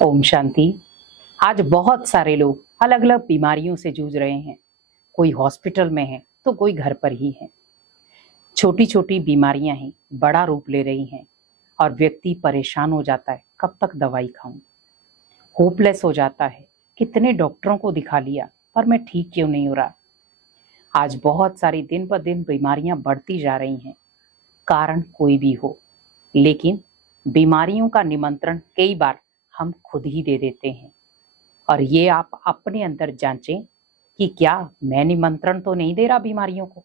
ओम शांति। आज बहुत सारे लोग अलग अलग बीमारियों से जूझ रहे हैं। कोई हॉस्पिटल में है तो कोई घर पर ही है। छोटी छोटी बीमारियां ही बड़ा रूप ले रही हैं और व्यक्ति परेशान हो जाता है, कब तक दवाई खाऊं। होपलेस हो जाता है, कितने डॉक्टरों को दिखा लिया पर मैं ठीक क्यों नहीं हो रहा। आज बहुत सारी दिन ब दिन बीमारियां बढ़ती जा रही हैं। कारण कोई भी हो, लेकिन बीमारियों का निमंत्रण कई बार हम खुद ही दे देते हैं। और ये आप अपने अंदर जांचें कि क्या मैं निमंत्रण तो नहीं दे रहा बीमारियों को।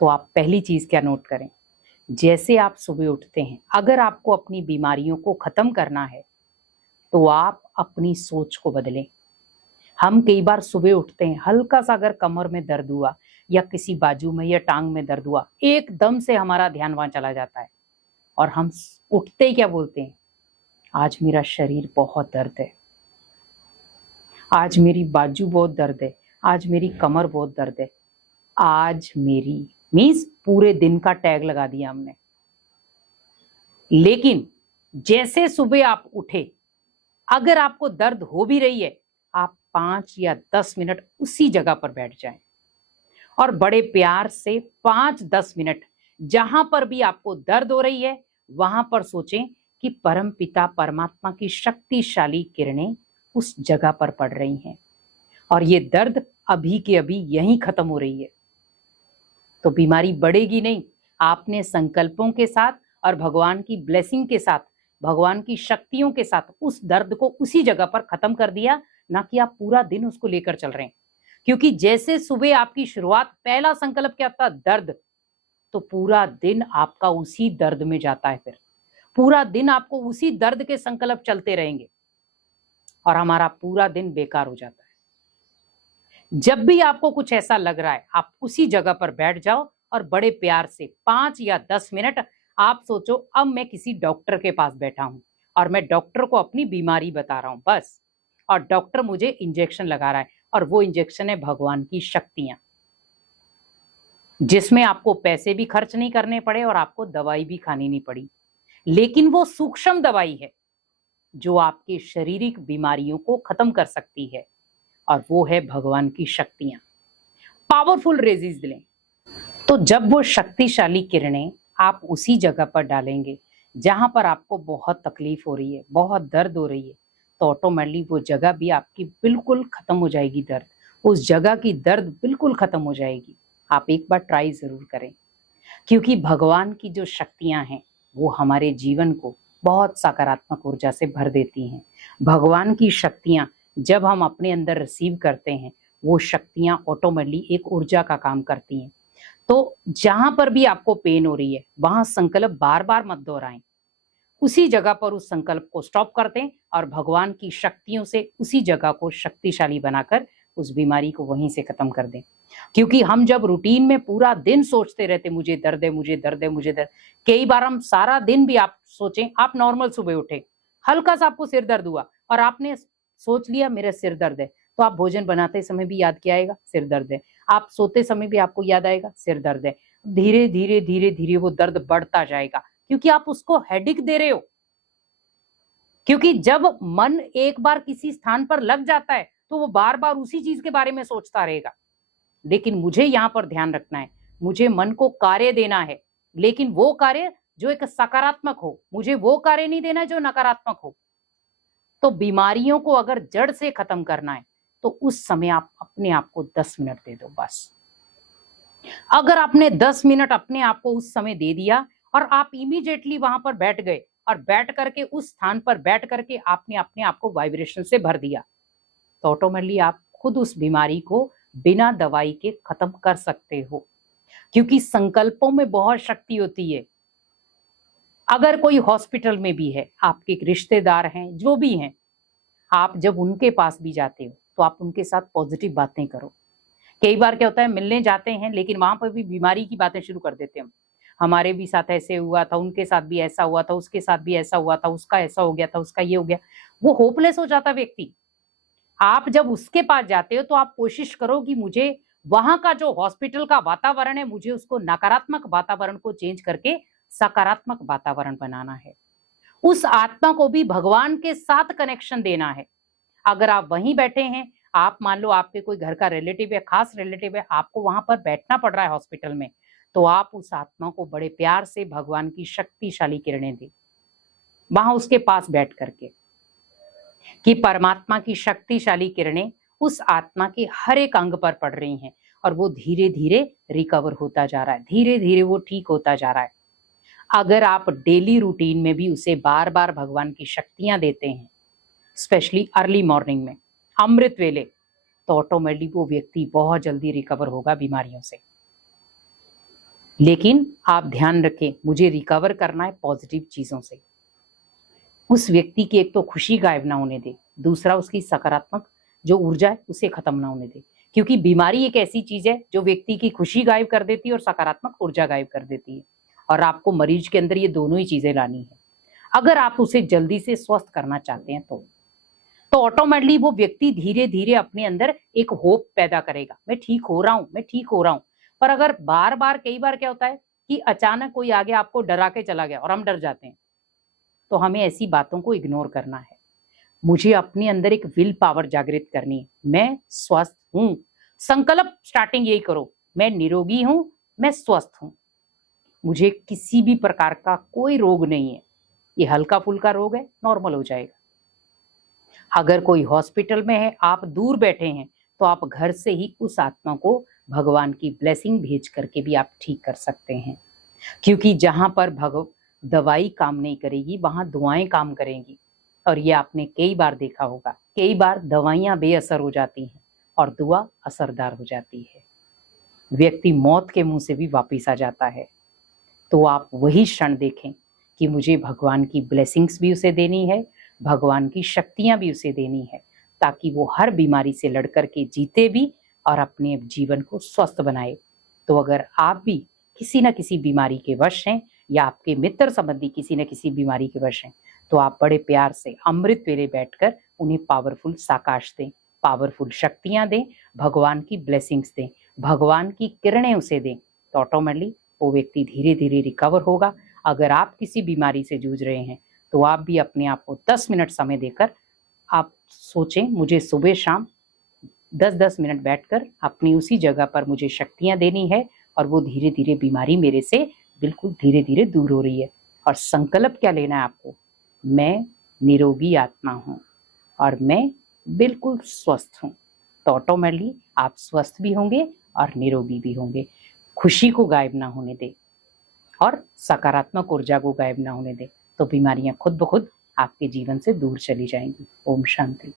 तो आप पहली चीज क्या नोट करें, जैसे आप सुबह उठते हैं, अगर आपको अपनी बीमारियों को खत्म करना है तो आप अपनी सोच को बदलें। हम कई बार सुबह उठते हैं, हल्का सा अगर कमर में दर्द हुआ या किसी बाजू में या टांग में दर्द हुआ, एकदम से हमारा ध्यान वहां चला जाता है और हम उठते ही क्या बोलते हैं, आज मेरा शरीर बहुत दर्द है, आज मेरी बाजू बहुत दर्द है, आज मेरी कमर बहुत दर्द है, आज मेरी मीन्स पूरे दिन का टैग लगा दिया हमने। लेकिन जैसे सुबह आप उठे, अगर आपको दर्द हो भी रही है, आप 5 या 10 मिनट उसी जगह पर बैठ जाएं और बड़े प्यार से 5-10 मिनट जहां पर भी आपको दर्द हो रही है वहां पर सोचें कि परम पिता परमात्मा की शक्तिशाली किरणें उस जगह पर पड़ रही हैं और ये दर्द अभी के अभी यहीं खत्म हो रही है। तो बीमारी बढ़ेगी नहीं, आपने संकल्पों के साथ और भगवान की ब्लेसिंग के साथ, भगवान की शक्तियों के साथ उस दर्द को उसी जगह पर खत्म कर दिया, ना कि आप पूरा दिन उसको लेकर चल रहे हैं। क्योंकि जैसे सुबह आपकी शुरुआत, पहला संकल्प क्या था, दर्द, तो पूरा दिन आपका उसी दर्द में जाता है। फिर पूरा दिन आपको उसी दर्द के संकल्प चलते रहेंगे और हमारा पूरा दिन बेकार हो जाता है। जब भी आपको कुछ ऐसा लग रहा है, आप उसी जगह पर बैठ जाओ और बड़े प्यार से 5 या 10 मिनट आप सोचो, अब मैं किसी डॉक्टर के पास बैठा हूं और मैं डॉक्टर को अपनी बीमारी बता रहा हूं बस, और डॉक्टर मुझे इंजेक्शन लगा रहा है और वो इंजेक्शन है भगवान की शक्तियां, जिसमें आपको पैसे भी खर्च नहीं करने पड़े और आपको दवाई भी खानी नहीं पड़ी। लेकिन वो सूक्ष्म दवाई है जो आपके शारीरिक बीमारियों को खत्म कर सकती है, और वो है भगवान की शक्तियां, पावरफुल रेजिस लें। तो जब वो शक्तिशाली किरणें आप उसी जगह पर डालेंगे जहां पर आपको बहुत तकलीफ हो रही है, बहुत दर्द हो रही है, तो ऑटोमेटिकली वो जगह भी आपकी बिल्कुल खत्म हो जाएगी। दर्द, उस जगह की दर्द बिल्कुल खत्म हो जाएगी। आप एक बार ट्राई जरूर करें, क्योंकि भगवान की जो शक्तियां हैं वो हमारे जीवन को बहुत सकारात्मक ऊर्जा से भर देती हैं। भगवान की शक्तियां जब हम अपने अंदर रिसीव करते हैं, वो शक्तियां ऑटोमेटिकली एक ऊर्जा का काम करती हैं। तो जहां पर भी आपको पेन हो रही है, वहां संकल्प बार बार मत दोहराएं, उसी जगह पर उस संकल्प को स्टॉप कर दें और भगवान की शक्तियों से उसी जगह को शक्तिशाली बनाकर उस बीमारी को वहीं से खत्म कर दें। क्योंकि हम जब रूटीन में पूरा दिन सोचते रहते, मुझे दर्द है, मुझे दर्द है, मुझे दर्द, कई बार हम सारा दिन भी, आप सोचें, आप नॉर्मल सुबह उठे, हल्का सा आपको सिर दर्द हुआ और आपने सोच लिया मेरा सिर दर्द है, तो आप भोजन बनाते समय भी याद किया आएगा सिर दर्द है, आप सोते समय भी आपको याद आएगा सिर दर्द है। धीरे धीरे धीरे धीरे वो दर्द बढ़ता जाएगा, क्योंकि आप उसको हेडिक दे रहे हो। क्योंकि जब मन एक बार किसी स्थान पर लग जाता है तो वो बार बार उसी चीज के बारे में सोचता रहेगा। लेकिन मुझे यहां पर ध्यान रखना है, मुझे मन को कार्य देना है, लेकिन वो कार्य जो एक सकारात्मक हो, मुझे वो कार्य नहीं देना जो नकारात्मक हो। तो बीमारियों को अगर जड़ से खत्म करना है तो उस समय आप अपने आप को 10 मिनट दे दो बस। अगर आपने 10 मिनट अपने आप को उस समय दे दिया और आप इमीडिएटली वहां पर बैठ गए और बैठ करके उस स्थान पर बैठ करके आपने अपने आप को वाइब्रेशन से भर दिया, तो ऑटोमेटिकली आप खुद उस बीमारी को बिना दवाई के खत्म कर सकते हो। क्योंकि संकल्पों में बहुत शक्ति होती है। अगर कोई हॉस्पिटल में भी है, आपके रिश्तेदार हैं, जो भी हैं, आप जब उनके पास भी जाते हो तो आप उनके साथ पॉजिटिव बातें करो। कई बार क्या होता है, मिलने जाते हैं लेकिन वहां पर भी बीमारी की बातें शुरू कर देते हैं हम, हमारे भी साथ ऐसे हुआ था, उनके साथ भी ऐसा हुआ था, उसके साथ भी ऐसा हुआ था, उसका ऐसा हो गया था, उसका ये हो गया। वो होपलेस हो जाता व्यक्ति। आप जब उसके पास जाते हो तो आप कोशिश करो कि मुझे वहां का जो हॉस्पिटल का वातावरण है, मुझे उसको नकारात्मक वातावरण को चेंज करके सकारात्मक वातावरण बनाना है। उस आत्मा को भी भगवान के साथ कनेक्शन देना है। अगर आप वहीं बैठे हैं, आप मान लो आपके कोई घर का रिलेटिव है, खास रिलेटिव है, आपको वहां पर बैठना पड़ रहा है हॉस्पिटल में, तो आप उस आत्मा को बड़े प्यार से भगवान की शक्तिशाली किरणें दें, वहां उसके पास बैठ करके, कि परमात्मा की शक्तिशाली किरणें उस आत्मा के हर एक अंग पर पड़ रही हैं और वो धीरे धीरे रिकवर होता जा रहा है, धीरे धीरे वो ठीक होता जा रहा है। अगर आप डेली रूटीन में भी उसे बार बार भगवान की शक्तियां देते हैं, स्पेशली अर्ली मॉर्निंग में, अमृत वेले, तो ऑटोमेटिकली वो व्यक्ति बहुत जल्दी रिकवर होगा बीमारियों से। लेकिन आप ध्यान रखें, मुझे रिकवर करना है पॉजिटिव चीजों से। उस व्यक्ति की एक तो खुशी गायब ना होने दे, दूसरा उसकी सकारात्मक जो ऊर्जा है उसे खत्म ना होने दे, क्योंकि बीमारी एक ऐसी चीज है जो व्यक्ति की खुशी गायब कर देती है और सकारात्मक ऊर्जा गायब कर देती है, और आपको मरीज के अंदर ये दोनों ही चीजें लानी है। अगर आप उसे जल्दी से स्वस्थ करना चाहते हैं तो ऑटोमेटिकली वो व्यक्ति धीरे धीरे अपने अंदर एक होप पैदा करेगा, मैं ठीक हो रहा हूं, मैं ठीक हो रहा हूं। पर अगर बार बार, कई बार क्या होता है कि अचानक कोई आगे आपको डरा के चला गया और हम डर जाते हैं, तो हमें ऐसी बातों को इग्नोर करना है। मुझे अपने अंदर एक विल पावर जागृत करनी है, मैं स्वस्थ हूं। संकल्प स्टार्टिंग यही करो, मैं निरोगी हूं, मैं स्वस्थ हूं, मुझे किसी भी प्रकार का कोई रोग नहीं है, ये हल्का फुल्का रोग है, नॉर्मल हो जाएगा। अगर कोई हॉस्पिटल में है, आप दूर बैठे हैं, तो आप घर से ही उस आत्मा को भगवान की ब्लेसिंग भेज करके भी आप ठीक कर सकते हैं, क्योंकि जहां पर दवाई काम नहीं करेगी, वहां दुआएं काम करेंगी। और ये आपने कई बार देखा होगा, कई बार दवाइयां बेअसर हो जाती हैं और दुआ असरदार हो जाती है, व्यक्ति मौत के मुंह से भी वापिस आ जाता है। तो आप वही क्षण देखें कि मुझे भगवान की ब्लेसिंग्स भी उसे देनी है, भगवान की शक्तियां भी उसे देनी है, ताकि वो हर बीमारी से लड़कर के जीते भी और अपने जीवन को स्वस्थ बनाए। तो अगर आप भी किसी न किसी बीमारी के वश हैं, या आपके मित्र संबंधी किसी न किसी बीमारी के वश हैं, तो आप बड़े प्यार से अमृत वेले बैठकर उन्हें पावरफुल साकाश दें, पावरफुल शक्तियां दें, भगवान की ब्लेसिंग्स दें, भगवान की किरणें उसे दें, तो ऑटोमेटिकली वो व्यक्ति धीरे धीरे रिकवर होगा। अगर आप किसी बीमारी से जूझ रहे हैं, तो आप भी अपने आप को 10 मिनट समय देकर आप सोचें, मुझे सुबह शाम 10-10 मिनट बैठकर अपनी उसी जगह पर मुझे शक्तियां देनी है, और वो धीरे धीरे बीमारी मेरे से बिल्कुल धीरे धीरे दूर हो रही है। और संकल्प क्या लेना है आपको, मैं निरोगी आत्मा हूं और मैं बिल्कुल स्वस्थ हूं, तो ऑटोमेटिकली आप स्वस्थ भी होंगे और निरोगी भी होंगे। खुशी को गायब ना होने दे और सकारात्मक ऊर्जा को गायब ना होने दे, तो बीमारियां खुद ब खुद आपके जीवन से दूर चली जाएंगी। ओम शांति।